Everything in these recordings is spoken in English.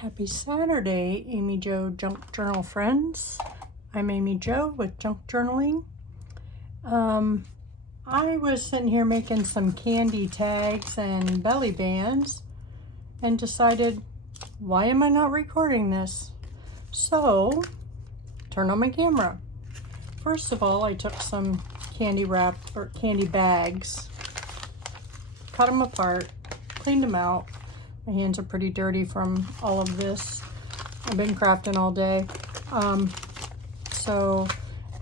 Happy Saturday, Amy Jo Junk Journal friends. I'm Amy Jo with Junk Journaling. I was sitting here making some candy tags and belly bands and decided, why am I not recording this? So, turn on my camera. First of all, I took some candy wrap or candy bags, cut them apart, cleaned them out. My hands are pretty dirty from all of this. I've been crafting all day. So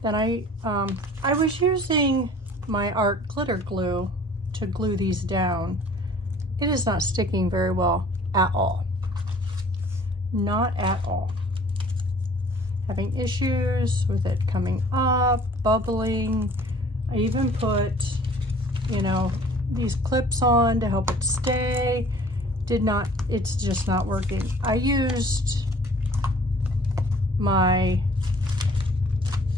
then I was using my art glitter glue to glue these down. It is not sticking very well at all. Not at all. Having issues with it coming up, bubbling. I even put, these clips on to help it stay. It's just not working. I used my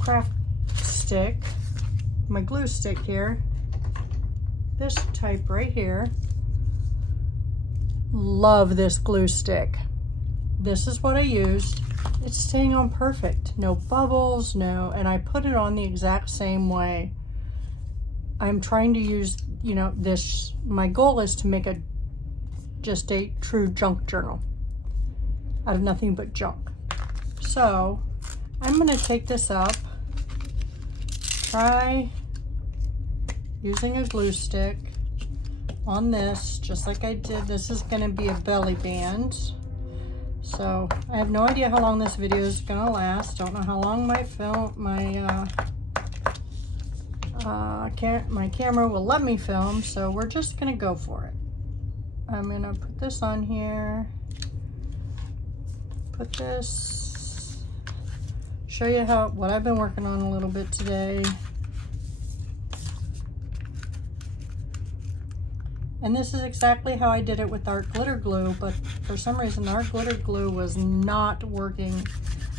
craft stick, my glue stick here, this type right here. Love this glue stick. This is what I used. It's staying on perfect. No bubbles, and I put it on the exact same way. I'm trying to use, this, my goal is to make just a true junk journal out of nothing but junk. So I'm going to take this up, try using a glue stick on this, just like I did. This is going to be a belly band. So I have no idea how long this video is going to last. Don't know how long my camera will let me film. So we're just going to go for it. I'm gonna put this on here, put this, show you what I've been working on a little bit today. And this is exactly how I did it with art glitter glue, but for some reason art glitter glue was not working.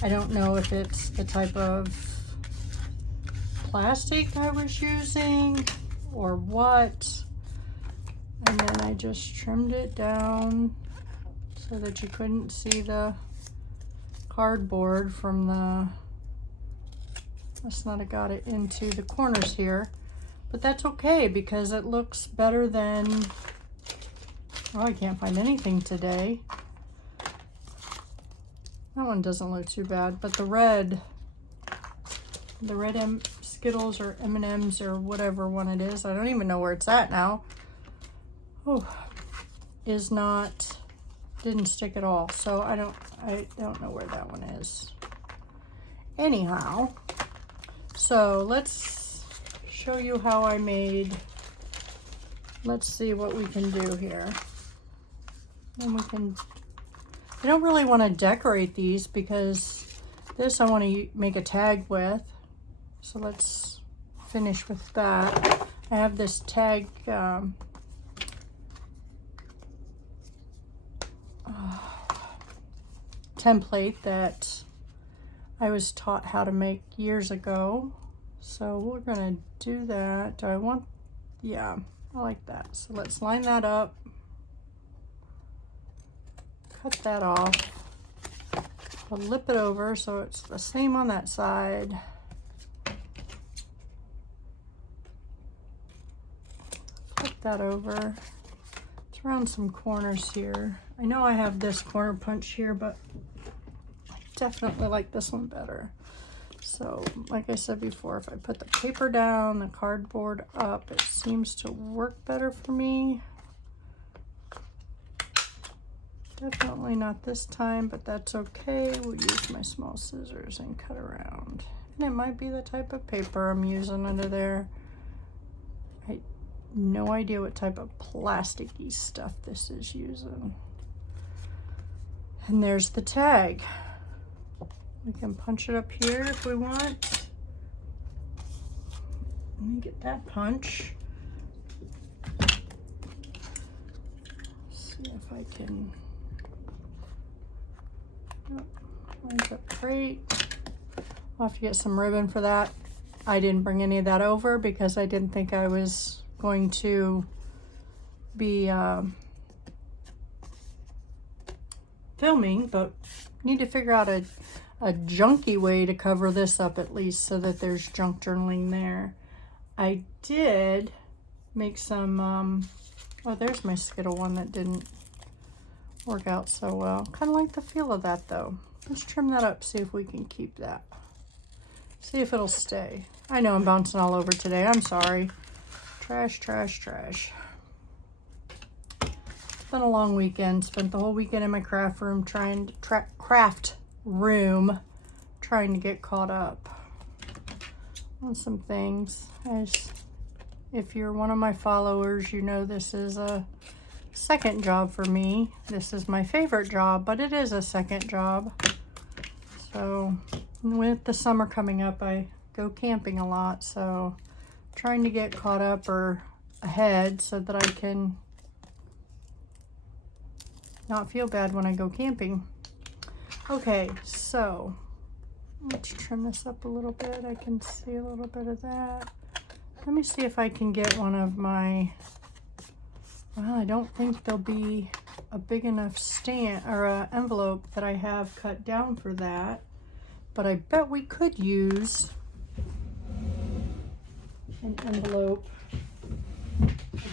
I don't know if it's the type of plastic I was using or what. And then I just trimmed it down so that you couldn't see the cardboard from must not have got it into the corners here. But that's okay because it looks better than, I can't find anything today. That one doesn't look too bad, but the red Skittles or M&Ms or whatever one it is, I don't even know where it's at now. Didn't stick at all. So I don't know where that one is. Anyhow, so let's show you how I made, let's see what we can do here. And I don't really want to decorate these because this I want to make a tag with. So let's finish with that. I have this tag, template that I was taught how to make years ago. So we're gonna do that. Yeah, I like that. So let's line that up, cut that off, flip it over so it's the same on that side. Flip that over. It's around some corners here. I know I have this corner punch here, but I definitely like this one better. So, like I said before, if I put the paper down, the cardboard up, it seems to work better for me. Definitely not this time, but that's okay. We'll use my small scissors and cut around. And it might be the type of paper I'm using under there. No idea what type of plasticky stuff this is using. And there's the tag. We can punch it up here if we want. Let me get that punch. See if I can. Lines up great. I'll have to get some ribbon for that. I didn't bring any of that over because I didn't think I was going to be filming, but need to figure out a junky way to cover this up at least so that there's junk journaling there. I did make some, oh, there's my Skittle one that didn't work out so well. Kind of like the feel of that though. Let's trim that up, see if we can keep that. See if it'll stay. I know I'm bouncing all over today. I'm sorry. Trash, trash, trash. It's been a long weekend. Spent the whole weekend in my craft room trying to get caught up on some things. If you're one of my followers, you know this is a second job for me. This is my favorite job, but it is a second job. So with the summer coming up, I go camping a lot, so trying to get caught up or ahead so that I can not feel bad when I go camping. Okay, so let's trim this up a little bit. I can see a little bit of that. Let me see if I can get one of my, well, I don't think there'll be a big enough stand or envelope that I have cut down for that, but I bet we could use an envelope, a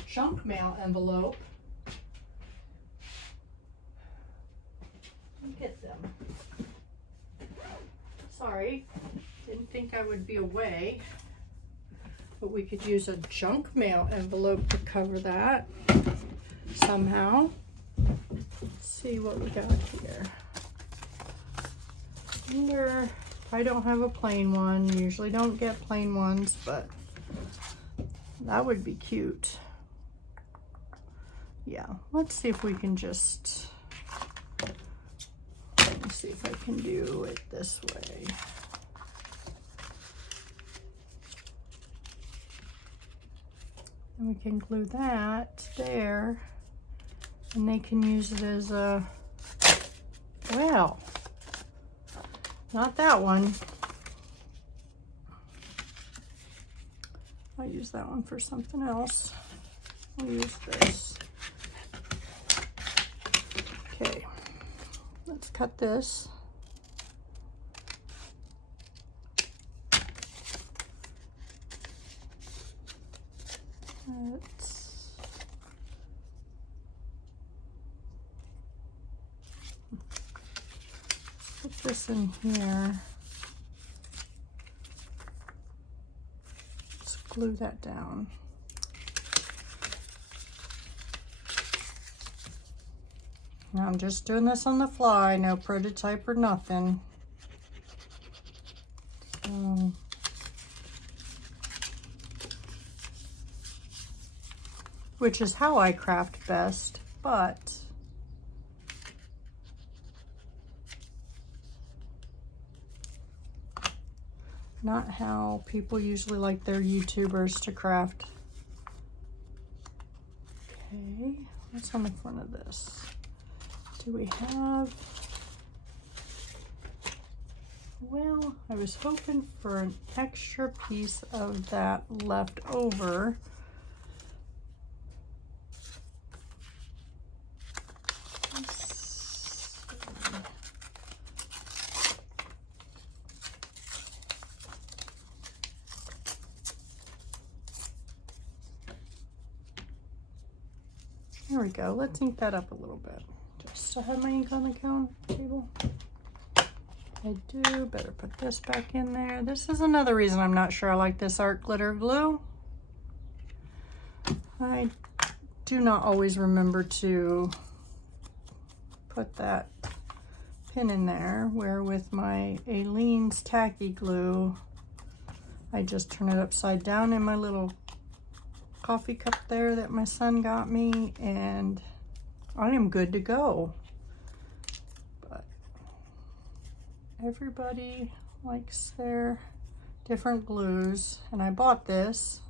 junk mail envelope. Let me get them. Sorry, didn't think I would be away, but we could use a junk mail envelope to cover that somehow. Let's see what we got here. I wonder if I don't have a plain one. Usually don't get plain ones, but that would be cute. Yeah, let's see if we can just, let's see if I can do it this way. And we can glue that there, and they can use it as a, well, not that one. I'll use that one for something else. I'll use this. Okay, let's cut this. Let's put this in here. Let's glue that down. Now I'm just doing this on the fly, no prototype or nothing. Which is how I craft best, but not how people usually like their YouTubers to craft. Okay, what's on the front of this? Do we have, well, I was hoping for an extra piece of that left over. There we go. Let's ink that up a little bit. Just to have my ink on the counter table. I do. Better put this back in there. This is another reason I'm not sure I like this art glitter glue. I do not always remember to put that pin in there, where with my Aleene's tacky glue, I just turn it upside down in my little coffee cup there that my son got me, and I am good to go. But everybody likes their different glues, and I bought this,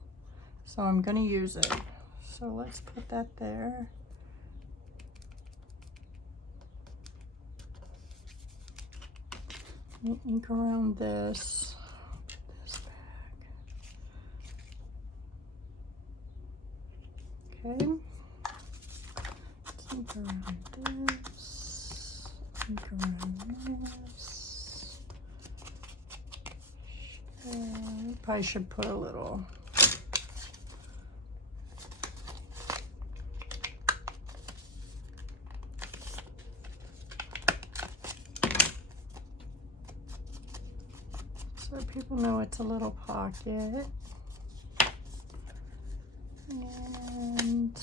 so I'm gonna use it. So let's put that there. Ink around this. Put this back. Okay. Let's ink around this. Sneak around this. Probably should put a little. So people know it's a little pocket. And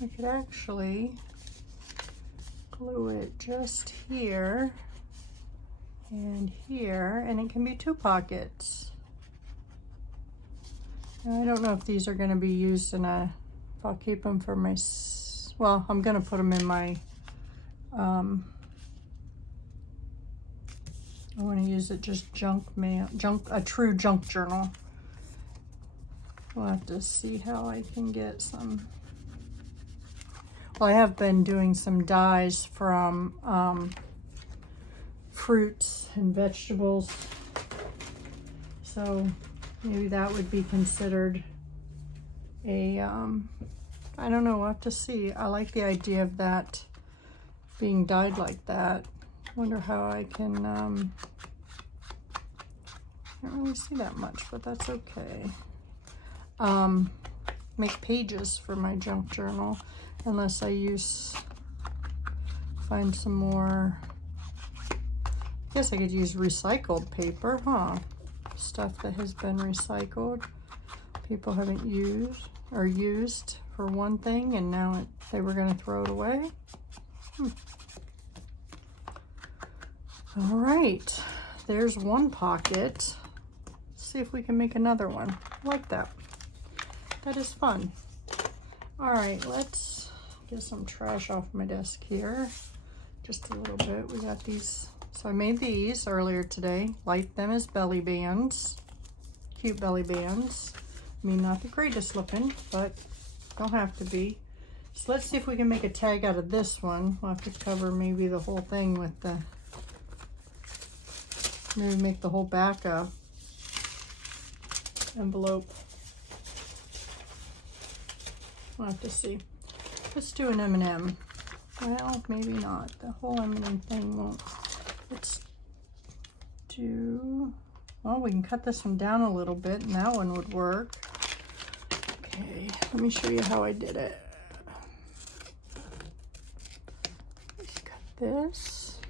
we could actually glue it just here and here, and it can be 2 pockets. Now, I don't know if these are going to be used in a, if I'll keep them for my, well, I'm going to put them in my, I want to use it just junk mail, a true junk journal. We'll have to see how I can get some. Well, I have been doing some dyes from fruits and vegetables, so maybe that would be considered a, I don't know, we'll have to see. I like the idea of that being dyed like that. Wonder how I can, can't really see that much, but that's okay. Make pages for my junk journal, unless I find some more. I guess I could use recycled paper, huh? Stuff that has been recycled, people haven't used for one thing, and now they were going to throw it away. All right, there's one pocket. Let's see if we can make another one. I like that. That is fun. All right, let's get some trash off my desk here. Just a little bit. We got these. So I made these earlier today. Light them as belly bands. Cute belly bands. I mean, not the greatest looking, but don't have to be. So let's see if we can make a tag out of this one. We'll have to cover maybe the whole thing with the, maybe make the whole back a envelope. We'll have to see. Let's do an M&M. Well, maybe not. The whole M&M thing won't. Let's do, well, we can cut this one down a little bit and that one would work. Okay, let me show you how I did it. Let's cut this,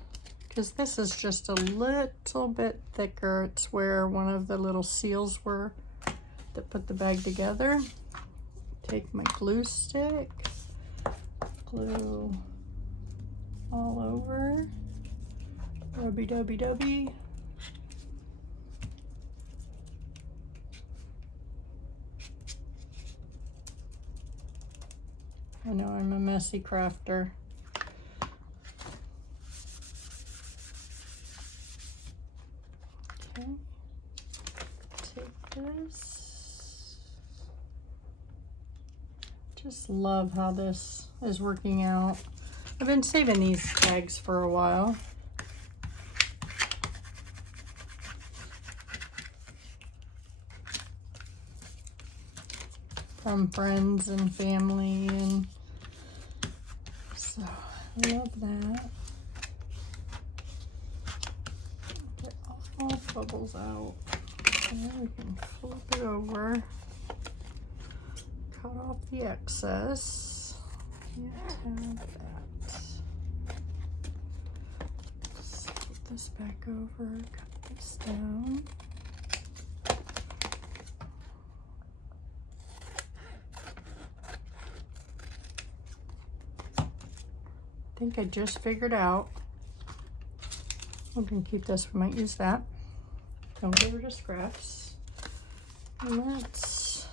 because this is just a little bit thicker. It's where one of the little seals were that put the bag together. Take my glue stick, glue all over, rubby-dubby-dubby. I know I'm a messy crafter. Okay, take this. Just love how this is working out. I've been saving these tags for a while. From friends and family, and so I love that. Get all the bubbles out. And then we can flip it over. Cut off the excess. Can't have that. Let's flip this back over, cut this down. I think I just figured out. I'm gonna keep this, we might use that. Don't give her to scraps. And let's,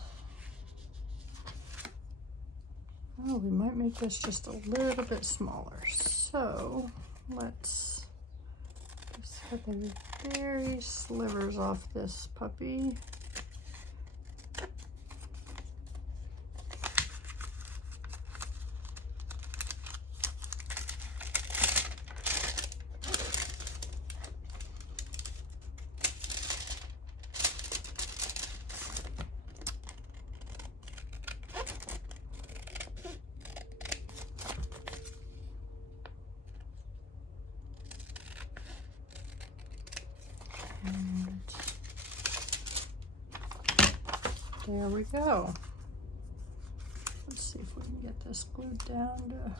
oh, we might make this just a little bit smaller. So let's just cut the very slivers off this puppy. And there we go. Let's see if we can get this glued down to,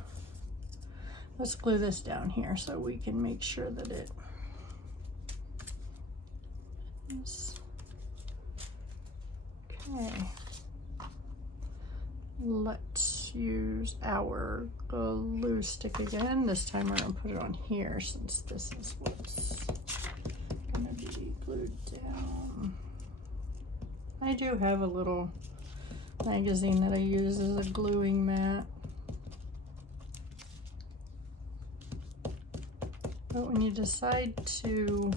let's glue this down here so we can make sure that it is. Okay. Let's use our glue stick again. This time we're gonna put it on here since this is what's gonna be glued down. I do have a little magazine that I use as a gluing mat. But when you decide to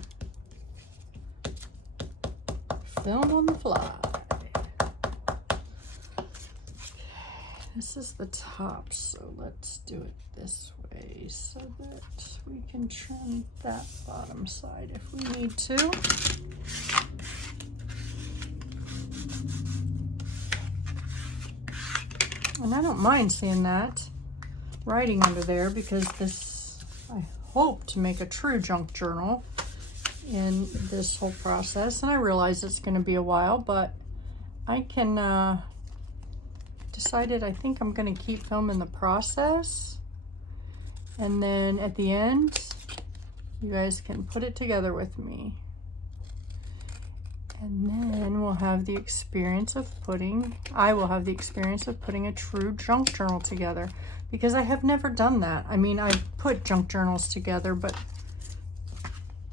film on the fly, this is the top, so let's do it this way so that we can trim that bottom side if we need to. And I don't mind seeing that writing under there because this, I hope to make a true junk journal in this whole process. And I realize it's going to be a while, but I can decided I think I'm going to keep filming the process. And then at the end, you guys can put it together with me. And then we'll have the experience of I will have the experience of putting a true junk journal together because I have never done that. I mean, I've put junk journals together, but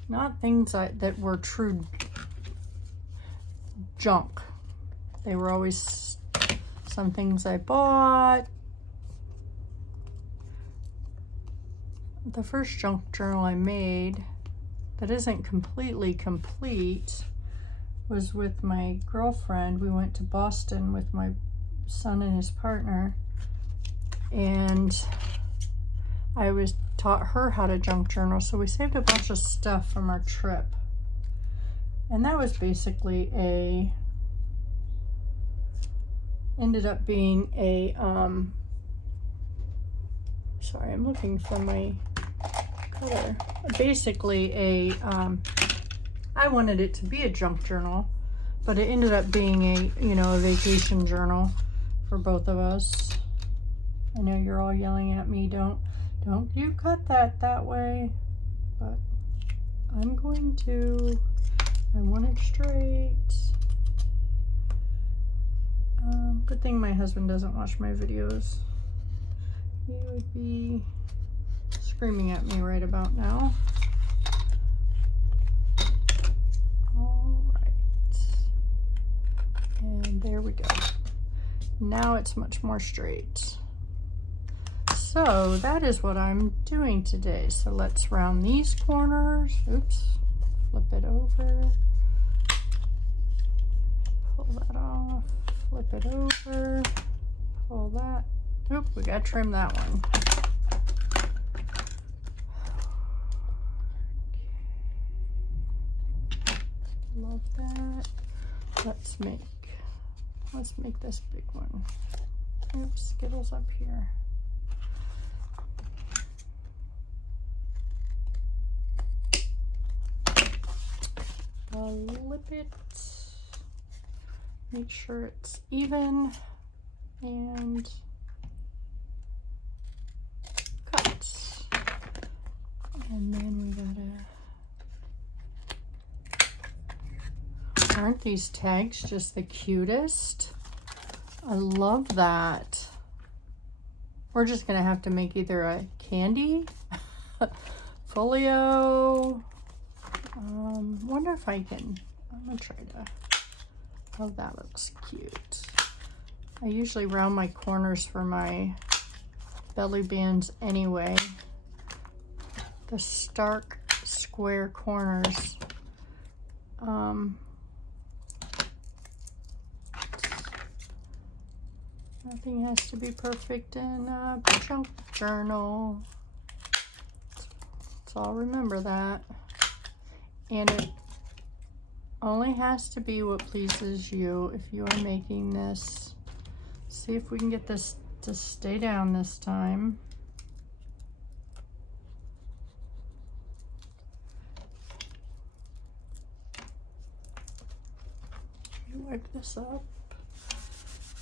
not things that were true junk. They were always some things I bought. The first junk journal I made that isn't completely complete was with my girlfriend. We went to Boston with my son and his partner, and I taught her how to junk journal, so we saved a bunch of stuff from our trip. And that was basically ended up being a sorry, I'm looking for my cutter. Basically I wanted it to be a junk journal, but it ended up being a vacation journal for both of us. I know you're all yelling at me, don't you cut that way, but I'm going to. I want it straight. Good thing my husband doesn't watch my videos. He would be screaming at me right about now. All right. And there we go. Now it's much more straight. So that is what I'm doing today. So let's round these corners. Oops. Flip it over. Pull that off. Flip it over. Pull that. Oop, we gotta trim that one. Love that. Let's make this big one. Oops, Skittles up here. Flip it. Make sure it's even and cut. And then we gotta. Aren't these tags just the cutest? I love that. We're just gonna have to make either a candy, folio. Wonder if I can. I'm gonna try to. Oh, that looks cute. I usually round my corners for my belly bands anyway. The stark square corners. Nothing has to be perfect in a junk journal. So I'll remember that. And it only has to be what pleases you if you are making this. See if we can get this to stay down this time. wipe this up.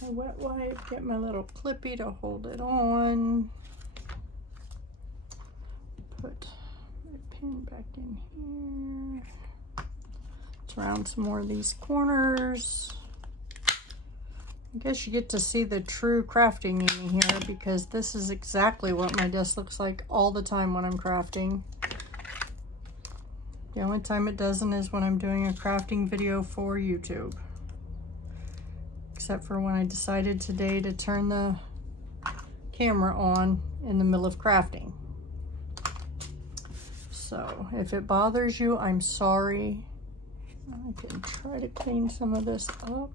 My wet wipe, get my little clippy to hold it on. Put my pin back in here. Let's round some more of these corners. I guess you get to see the true crafting in me here, because this is exactly what my desk looks like all the time when I'm crafting. The only time it doesn't is when I'm doing a crafting video for YouTube. Except for when I decided today to turn the camera on in the middle of crafting. So if it bothers you, I'm sorry. I can try to clean some of this up.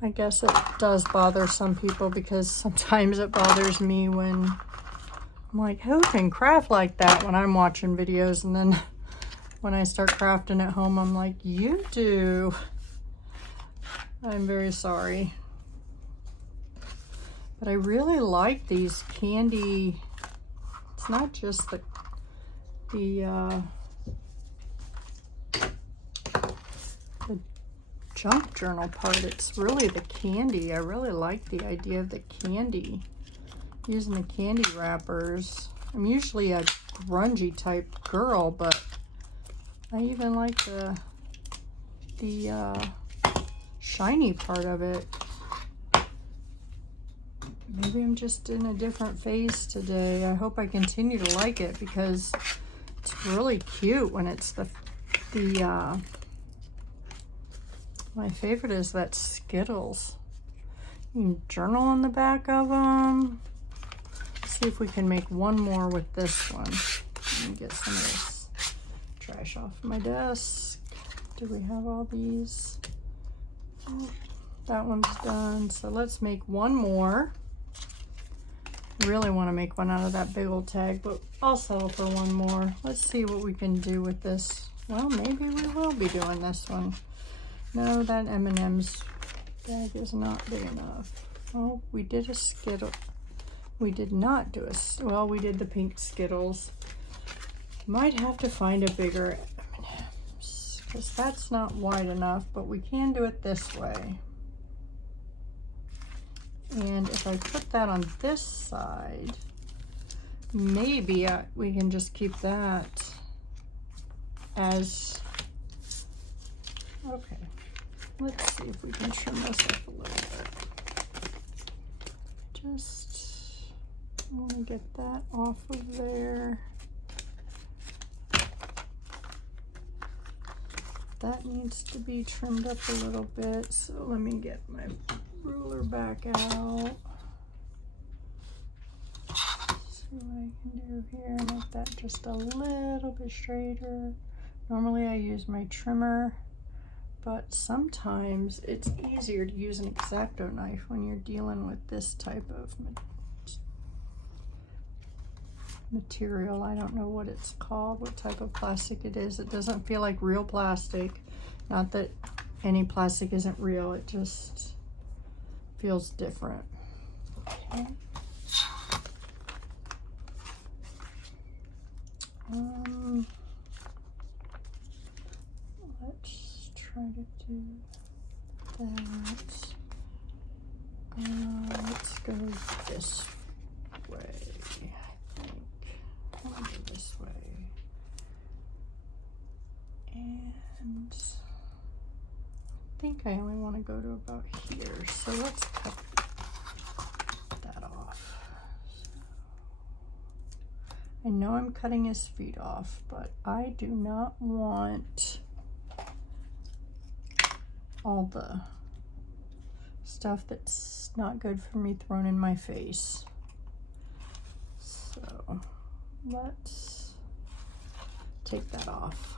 I guess it does bother some people, because sometimes it bothers me when I'm like, who can craft like that when I'm watching videos, and then when I start crafting at home, I'm like, you do. I'm very sorry. But I really like these candy. It's not just the junk journal part, it's really the candy. I really like the idea of the candy, using the candy wrappers. I'm usually a grungy type girl, but I even like the shiny part of it. Maybe I'm just in a different phase today. I hope I continue to like it, because it's really cute when it's the my favorite is that Skittles. You can journal on the back of them. Let's see if we can make one more with this one. Let me get some of this trash off my desk. Do we have all these? Oh, that one's done. So let's make one more. Really want to make one out of that big old tag, but I'll settle for one more. Let's see what we can do with this. Well, maybe we will be doing this one. No, that M&M's bag is not big enough. Oh, we did a Skittle. We did not do a, well, we did the pink Skittles. Might have to find a bigger M&M's, because that's not wide enough, but we can do it this way. And if I put that on this side, maybe we can just keep that as, okay. Let's see if we can trim this up a little bit. Just want to get that off of there. That needs to be trimmed up a little bit. So let me get my ruler back out. See what I can do here. Make that just a little bit straighter. Normally I use my trimmer, but sometimes it's easier to use an X-Acto knife when you're dealing with this type of material. I don't know what it's called, what type of plastic it is. It doesn't feel like real plastic. Not that any plastic isn't real, it just feels different. Okay. Let's try to do that. Let's go this way, I think. I'm gonna go this way. And I think I only want to go to about here. So let's cut that off. I know I'm cutting his feet off, but I do not want all the stuff that's not good for me thrown in my face. So let's take that off.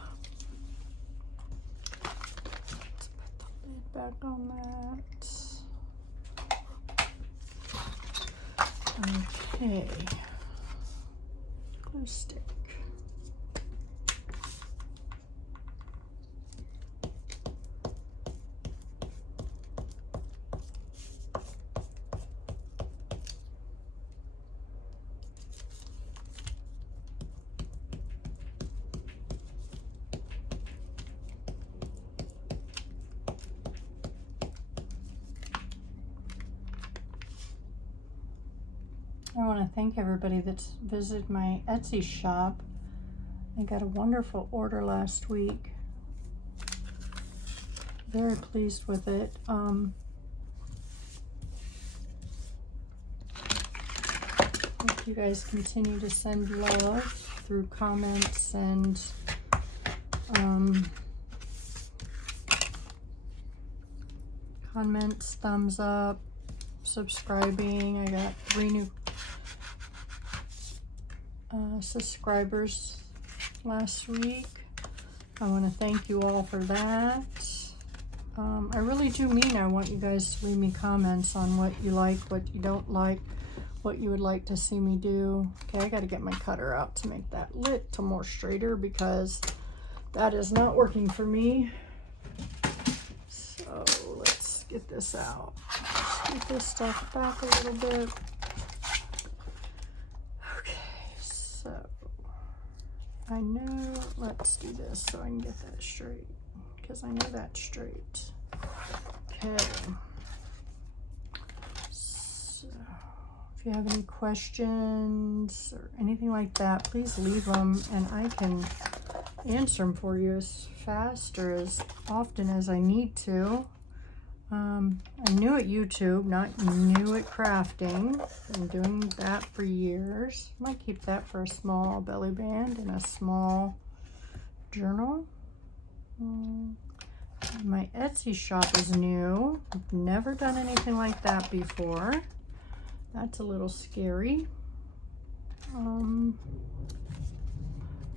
Let's put the lid back on that. Okay. Glue stick. I want to thank everybody that's visited my Etsy shop. I got a wonderful order last week. Very pleased with it. Hope you guys continue to send love through comments and comments, thumbs up, subscribing. I got 3 new subscribers last week. I want to thank you all for that. I really do mean I want you guys to leave me comments on what you like, what you don't like, what you would like to see me do. Okay, I got to get my cutter out to make that little more straighter because that is not working for me. So let's get this out. Get this stuff back a little bit. Okay, so I know, let's do this so I can get that straight because I know that's straight. Okay. So if you have any questions or anything like that, please leave them and I can answer them for you as fast or as often as I need to. I'm new at YouTube, not new at crafting. Been doing that for years. Might keep that for a small belly band and a small journal. My Etsy shop is new. I've never done anything like that before. That's a little scary. I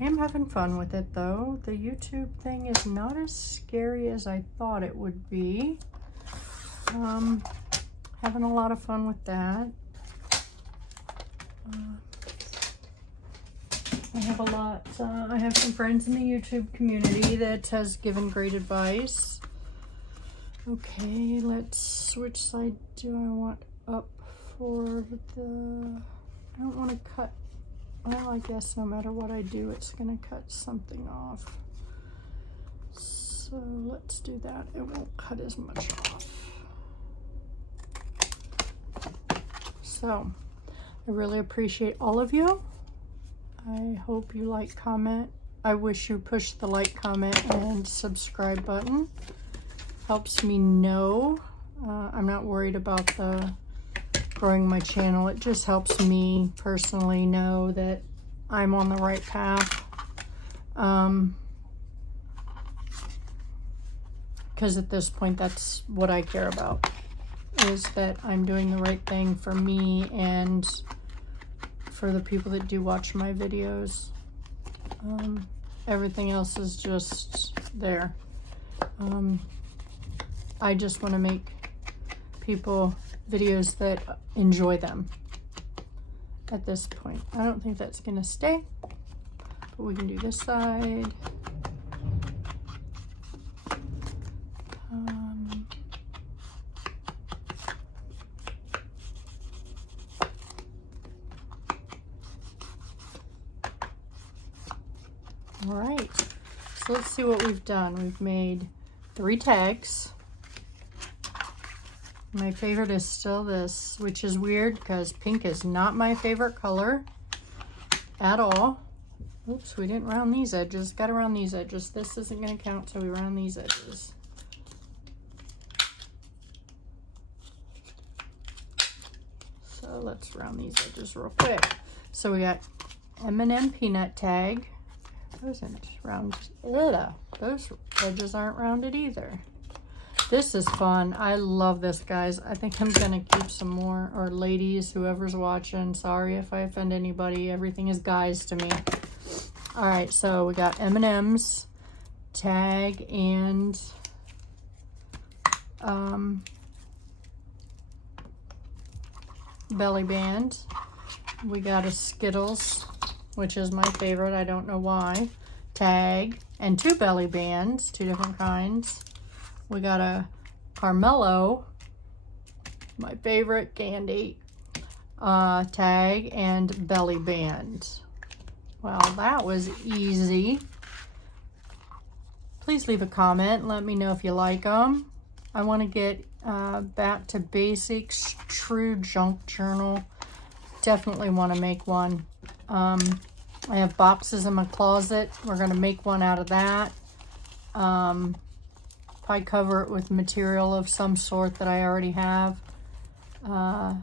am having fun with it though. The YouTube thing is not as scary as I thought it would be. Having a lot of fun with that. I have some friends in the YouTube community that has given great advice. Okay, let's, which side do I want up for the, I don't want to cut, well, I guess no matter what I do, it's going to cut something off. So let's do that. It won't cut as much off. So I really appreciate all of you. I hope you like, comment. I wish you push the like, comment, and subscribe button. Helps me know. I'm not worried about the growing my channel. It just helps me personally know that I'm on the right path. Because at this point, that's what I care about, is that I'm doing the right thing for me and for the people that do watch my videos. Everything else is just there. I just want to make people videos that enjoy them at this point. I don't think that's going to stay, but we can do this side. All right, so let's see what we've done. We've made 3 tags. My favorite is still this, which is weird because pink is not my favorite color at all. Oops, we didn't round these edges. Got to round these edges. This isn't going to count till we round these edges. So let's round these edges real quick. So we got M&M peanut tag. Those aren't round. Those edges aren't rounded either. This is fun. I love this, guys. I think I'm gonna keep some more, or ladies, whoever's watching. Sorry if I offend anybody. Everything is guys to me. All right, so we got M&M's tag and belly band. We got a Skittles, which is my favorite. I don't know why. Tag and 2 belly bands, 2 different kinds. We got a Carmelo, my favorite candy, tag and belly band. Well, that was easy. Please leave a comment and let me know if you like them. I want to get back to basics, true junk journal. definitely want to make one. I have boxes in my closet. We're going to make one out of that. Probably cover it with material of some sort that I already have. I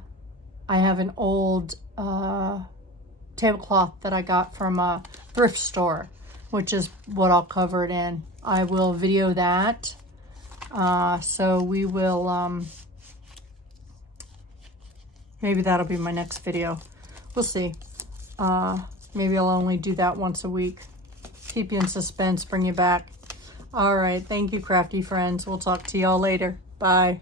have an old tablecloth that I got from a thrift store, which is what I'll cover it in. I will video that. So we will, maybe that'll be my next video. We'll see. Maybe I'll only do that once a week. Keep you in suspense, bring you back. All right. Thank you, crafty friends. We'll talk to y'all later. Bye.